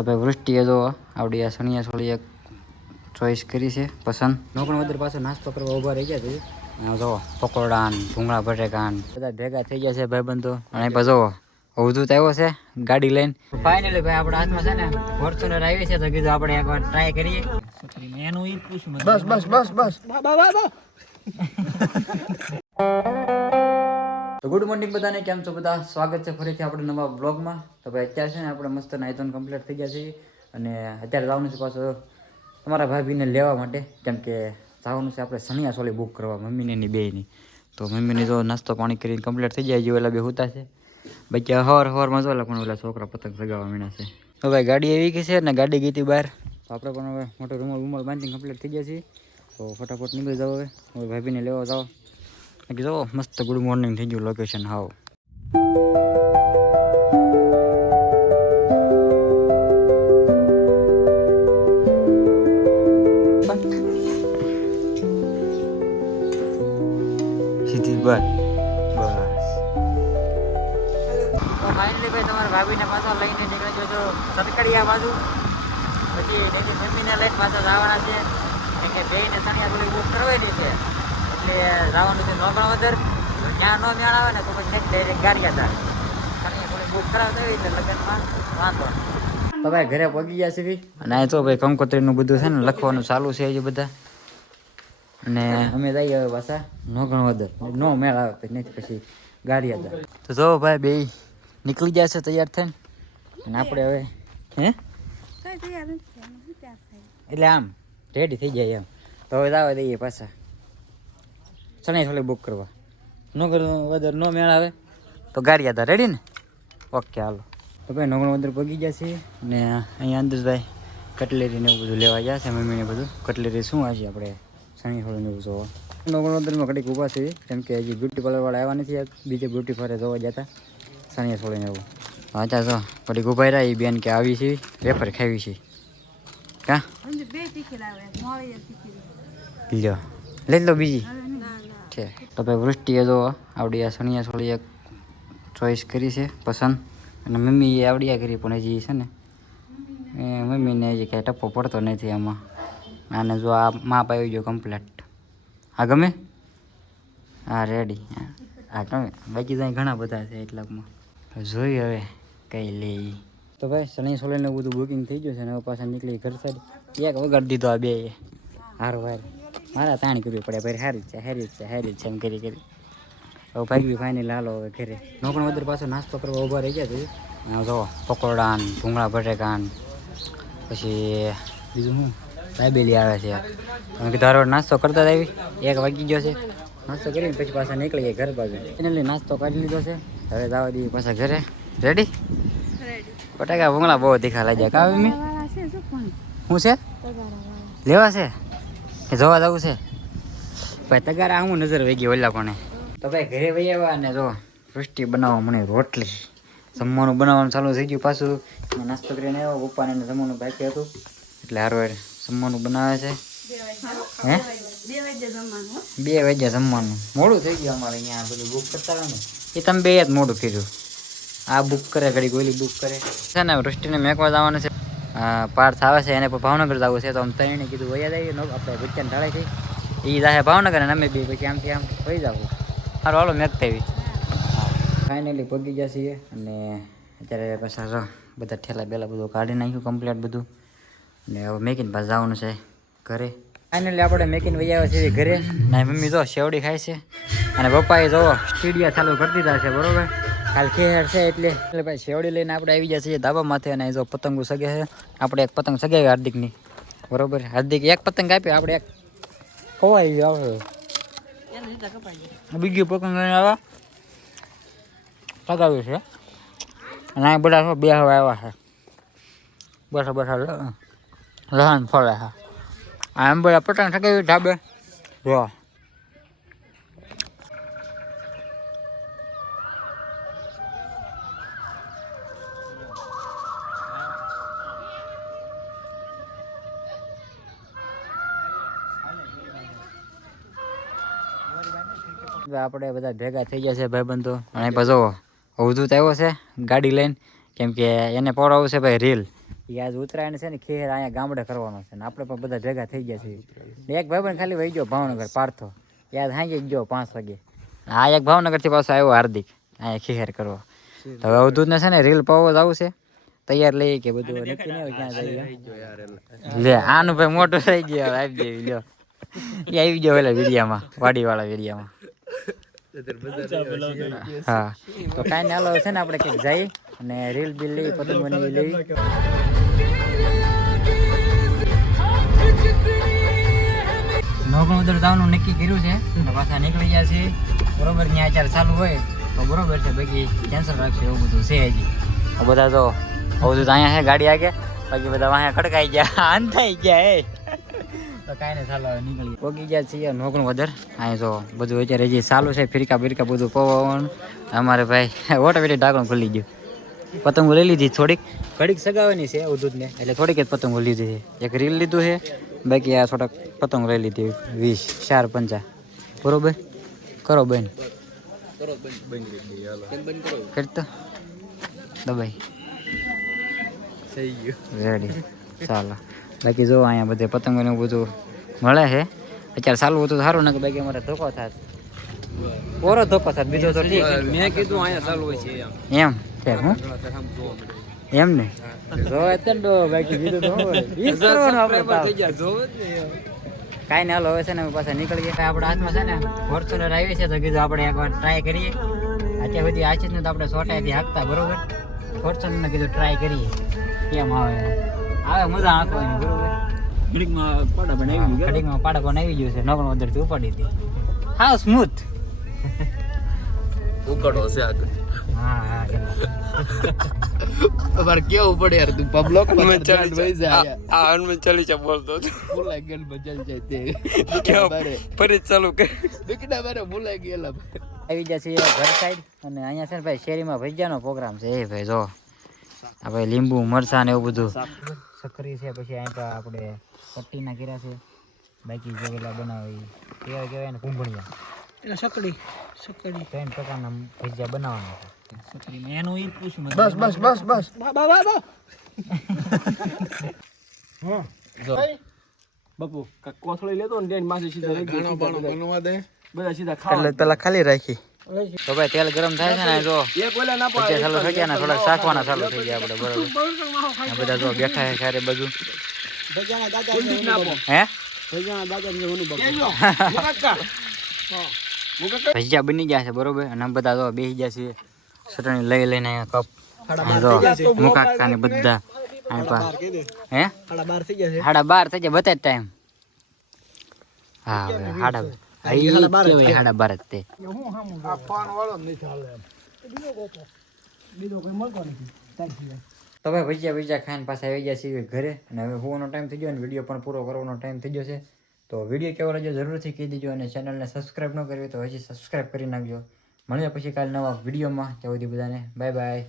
તો ભાઈ વૃષ્ટિએ જો આવડી આ સણિયા છોડી એક ચોઈસ કરી છે પસંદ. નોકણ વદર પાસે નાસ્તો કરવા ઊભા રહી ગયા છે. જો પકોડા ને ભૂંગળા બટેકા બધા ભેગા થઈ ગયા છે ભાઈબંધો. અને પાછો અવધૂત આવ્યો છે ગાડી લઈને. ફાઇનલી ભાઈ આપણા હાથમાં છે ને ફોર્ચ્યુનર આવી છે તો કીધું આપણે એકવાર ટ્રાય કરીએ. એનું ઈ પૂછું બસ બસ બસ બસ. તો ગુડ મોર્નિંગ બધાને, કેમ છો બધા? સ્વાગત છે ફરીથી આપણે નવા બ્લોગમાં. તો ભાઈ અત્યારે છે ને આપણે મસ્ત નાઈધોન કમ્પ્લીટ થઈ ગયા છીએ અને અત્યારે જવાનું છે પાછું તમારા ભાભીને લેવા માટે, કેમ કે જવાનું છે આપણે સણિયા સોલી બુક કરવા મમ્મીને ની બેયની. તો મમ્મીને જો નાસ્તો પાણી કરીને કમ્પ્લીટ થઈ જાય, જે ઓલા બે હોતા છે બાકી હવારમાં જો પણ ઓલા છોકરા પતંગ સગાવવા મીણા છે. તો ભાઈ ગાડી એવી ગઈ છે ને ગાડી ગઈ હતી બહાર, તો આપણે પણ હવે મોટો રૂમાલ બાંધીને કમ્પ્લીટ થઈ ગયા છીએ. તો ફટાફટ નીકળી જાવ હવે ભાભીને લેવા જાઓ. બાકી જો મસ્ત ગુડ મોર્નિંગ થઈ ગયું લોકેશન હાવ. સીધી બસ બસ. તો ફાઇનલી ભાઈ તમારા ભાભીને પાછા લઈને નીકળી જજો સરકડિયા બાજુ. પછી મમ્મીને લઈને પાછા જવાના છે, કેમ કે બેયને સણિયા થોડી બુક કરવાની છે એટલે જવાનું છે નોકણ વદર. ત્યાં ન મેળ આવે ને તો પછી ડાયરેક્ટ ગારિયાધાર સણિયા થોડી બુક કરાવતા હોય એટલે લગ્નમાં વાંધો. તો ભાઈ ઘરે પગી ગયા છે અને આ તો ભાઈ કંકોત્રીનું બધું છે ને લખવાનું ચાલુ છે એ બધા. અને અમે જઈએ હવે પાછા નોકણ વદર. નો મેળ આવે પછી નથી પછી ગારિયાધાર. તો જો ભાઈ બે નીકળી જાય છે તૈયાર થઈને અને આપણે હવે એટલે આમ રેડી થઈ જાય એમ. તો હવે જવા દઈએ પાછા સણિયા થોડી બુક કરવા. નોકર વદર નો મેળ આવે તો ગારિયાધાર. રેડી ને? ઓકે હાલો. તો ભાઈ નોકણ વદર પગી ગયા છે ને અહીંયા અંદરભાઈ કટલેરી ને એવું બધું લેવા ગયા છે મમ્મીને બધું. કટલેરી શું હશે આપણે સણી થોડું એવું જોવા. નોકણ વદરમાં ઘડીક ઊભા છે કેમ કે હજી બ્યુટી પાર્લરવાળા આવ્યા નથી, બીજે બ્યુટી પાર્લર જોવા જતા સણિયા છોડીને એવું. અચ્છા જો ઘડીક ઊભા રહ્યા. એ બેન કે આવી છે વેફર ખાવી છે કા લ્યો લઈ લો બીજી છે. તો ભાઈ વૃષ્ટિએ જો આવડી આ સણિયા છોડી એક ચોઈસ કરી છે પસંદ. અને મમ્મીએ આવડિયા કરી પણ હજી છે ને મમ્મીને હજી કાંઈ ટપ્પો પડતો નથી આમાં. આને જો આ માપ આવી ગયો કમ્પ્લેટ. હા ગમે? હા રેડી. હા ગમે. બાકી ત્યાં ઘણા બધા છે એટલામાં જોઈએ હવે કઈ લે. તો ભાઈ સણિયા સોલીને બધું બુકિંગ થઈ ગયું છે ને હવે પાછા નીકળી ઘર સાઈડ. એક વગાડી દીધો આ બે હારું વાર મારા તાણી કરવી પડે ભાઈ. હારી જ છે હારી જ છે હારી જ છે એમ કરી હવે ભાગવી ફાઇનલ હાલો હવે ઘરે. નોકણ વદર પાછો નાસ્તો કરવા ઊભા રહી ગયા છે. જો પકોડા ને ભૂંગળા બટેકા ને પછી બીજું શું દાબેલી આવે છે. તમે કીધું હારો નાસ્તો કરતા જ આવી. 1 વાગી ગયો છે. નાસ્તો કરીને પછી પાછા નીકળી ગયા ઘર બાજુ. ફાઇનલી નાસ્તો કાઢી લીધો છે, હવે જવા દઈએ પાછા ઘરે. રેડી? બટાકા ભૂંગળા બહુ તીખા લાગ્યા કા મમ્મી? શું છે લેવા છે કે જોવા જવું છે? ભાઈ તગારા હું નજર વહી ગઈ ઓલા પણ. તો ભાઈ ઘરે વહી આવ્યા અને જો વૃષ્ટિ બનાવવા મને રોટલી. જમવાનું બનાવવાનું ચાલુ થઈ ગયું પાછું. નાસ્તો કરીને આવ્યો પપ્પાને જમવાનું બાકી હતું એટલે હારું જમવાનું બનાવે છે. 2 વાગ્યા જમવાનું. મોડું થઈ ગયું અમારે અહીંયા બધું બુક કરતા હોય ને એ તમે બે જ મોડું કર્યું. આ બુક કરે ઘડી ગોલી બુક કરે છે ને. વૃષ્ટિને મેકવા જવાનું છે. પાર્થ આવે છે એને પણ ભાવનગર જવું છે તો આમ ત્રણે કીધું વયા જઈએ. આપણે ભૂચ્ચાને ઢાળે છે એ જાહે ભાવનગર અને અમે બી પછી આમથી આમ વહી જવું. સારું હાલો મેકતા એવી. ફાઇનલી પગી ગયા છીએ અને અત્યારે પાછા બધા ઠેલા બેલા બધું કાઢી નાખ્યું કમ્પ્લીટ બધું. અને હવે મેકીને પાછા જવાનું છે ઘરે. ફાઇનલી આપણે મેકીને વહી આવ્યા છીએ ઘરે. ના મમ્મી જો શેવડી ખાય છે અને પપ્પાએ જો સ્ટીડિયા ચાલુ કરી દીધા છે બરોબર. કાલ ખેર છે એટલે ભાઈ શેવડી લઈને આપણે આવી ગયા છીએ ધાબા માથે. અને જો પતંગો સગે છે. આપણે એક પતંગ સગાવી હાર્દિકની બરોબર. હાર્દિક એક પતંગ આપી, આપણે એક ખોવાઈ ગયો બીજું પતંગ આવા સગાવ્યું છે. અને આ બધા બે હવે આવ્યા છે બસ લહન ફળે છે. આમ બધા પતંગ સગાવી ધાબે જો. આપણે બધા ભેગા થઈ ગયા છે ભાઈબંધો. અને પાછો અવધૂત આવ્યો છે ગાડી લઈને, કેમ કે એને પડાવવું છે ભાઈ રીલ. એ આજ ઉત્તરાયણ છે ને ખેર અહીંયા ગામડે કરવાનો છે ને આપણે પણ બધા ભેગા થઈ ગયા છીએ. એક ભાઈ પણ ખાલી વહી ગયો ભાવનગર પાર્થો, યાદ હાંજી ગયો 5 વાગે. આ એક ભાવનગરથી પાછો આવ્યો હાર્દિક અહીંયા ખેર કરવા. તો હવે અવધૂતને છે ને રીલ પાવો જ આવું છે, તૈયાર લઈએ કે બધું નક્કી નહીં હોય ક્યાં જઈએ. લે આનું ભાઈ મોટું થઈ ગયું, આવી જેવી લ્યો એ આવી ગયો પેલા વિડીયામાં, વાડીવાળા વિડીયામાં. હા તો કાંઈ ને હાલો છે ને આપણે કંઈક જઈ અને રીલ બિલ લઈ, પતંગો ને લઈ. નોકનું ઉધર જવાનું નક્કી કર્યું છે અને પાછા નીકળી ગયા છે બરોબર. ત્યાં અત્યારે ચાલુ હોય તો બરોબર છે, બાકી કેન્સલ રાખશે એવું બધું છે. હજી બધા તો બધું અહીંયા છે ગાડી આગે, બાકી બધા અહીંયા ખડકાઈ ગયા, અંધાઈ ગયા. તો કાંઈ નહીં, ચાલો હવે નીકળી પોગી ગયા છીએ નોકનું વધારે. અહીંયા જો બધું અત્યારે હજી ચાલુ છે, ફિરકા બિરકા બધું પવન. અમારે ભાઈ ઓટોમેટિક ઢાંકણું ખુલી ગયું. પતંગો લઈ લીધી, થોડીક ઘડીક સગાવવાની છે ઉદૂતને, એટલે થોડીક જ પતંગો લીધી છે. એક રીલ લીધું છે, બાકી આ થોડાક પતંગ લઈ લીધી 20 4 50 બરોબર. કરો બેન કરતો દબાઈ રેડી. ચાલો બાકી જો અહીંયા બધે પતંગો ને બધું મળે છે. અત્યારે ચાલુ હતું તો સારું, ને કે બાકી અમારે ધોકો થાય, ઓરો ધોકો થાય, બીજો તો ઠીક. મેં કીધું અહીંયા ચાલુ હોય છે એમ છે. હું એમ ને જોવે તો બાકી બીજું તો હોય ઈ કરવાનું આપણે થઈ જાય જોવે જ ને. કાંઈ ને હાલો હવે છે ને અમે પાછા નીકળી ગયા. આપણે હાથમાં છે ને ફોર્ચ્યુનર આવી છે તો કીધું આપણે એકવાર ટ્રાય કરીએ. અત્યાર સુધી આશીષ ને તો આપણે સોટાઈથી હાંકતા બરોબર, ફોર્ચ્યુનર ને કીધું ટ્રાય કરીએ કેમ આવે. મજા આંકવાની બરોબર. ઘડીકમાં પાડા પણ આવી ગયું છે, નોકણ વદરથી ઉપાડી હતી. હા સ્મૂથ ઉકળો છે આગળ. હા તમારે કેવું પડે યાર, તું પબ્લિક માં ચાલી વઈ જાય. આ હનુમાન ચાલીસા બોલતો હતો, ભૂલાઈ ગયેલ બચલ જાય તે કેવું ફરી ચાલુ કર દીકડા બારે ભૂલાઈ ગયેલા. આવી ગયા છે ઘર સાઈડ, અને અહીંયા છે ને ભાઈ શેરીમાં ભજીયાનો પ્રોગ્રામ છે. એ ભાઈ જો આ ભાઈ લીંબુ મરચાં ને એવું બધું સક્કરી છે, પછી અહીં તો આપણે પટ્ટીના કર્યા છે, બાકી જે પેલા બનાવે કેવા કહેવાય ને કુંભણિયા, એટલે સકડી 3 પ્રકારના ભજીયા બનાવવાના છે. સકડીમાં એનું ઈ પૂછું બસ હા જો બાપુ કોથળી લેતો ને ડેન માસી સીધા રહી ગયો, બનવા દે બધા સીધા ખાવા, એટલે પેલા ખાલી રાખી. તો ભાઈ તેલ ગરમ થાય છે ને, જો એક ઓલા ના પાડે ચાલુ થઈ ગયા ને, થોડા શાકવાના ચાલુ થઈ ગયા આપણે બરોબર. આ બધા જો બેઠા છે સારે બધું. ભજીયાના દાદા હે ભજીયાના દાદા ને ઓનું બાપુ ભજીયા બની ગયા છે બરોબર. અને બધા જો બેસી ગયા છે ચટણી લઈ લઈને કપ મુકાકા ને બધા હે 12:30 થઈ ગયા, 12:30 થઈ ગયા બતા ટાઈમ. હા 12:30 તે તો ભાઈ ભજીયા ખાઈને પાછા આવી ગયા છીએ ઘરે. અને હવે હોવાનો ટાઈમ થઈ ગયો અને વિડીયો પણ પૂરો કરવાનો ટાઈમ થઈ ગયો છે. તો વિડીયો કેવો લાગ્યો જરૂરથી કહી દેજો, અને ચેનલને સબસ્ક્રાઈબ ન કરવી તો હજી સબસ્ક્રાઈબ કરી નાખજો. મળીએ પછી કાલે નવા વિડીયોમાં. ત્યાં સુધી બધાને બાય બાય.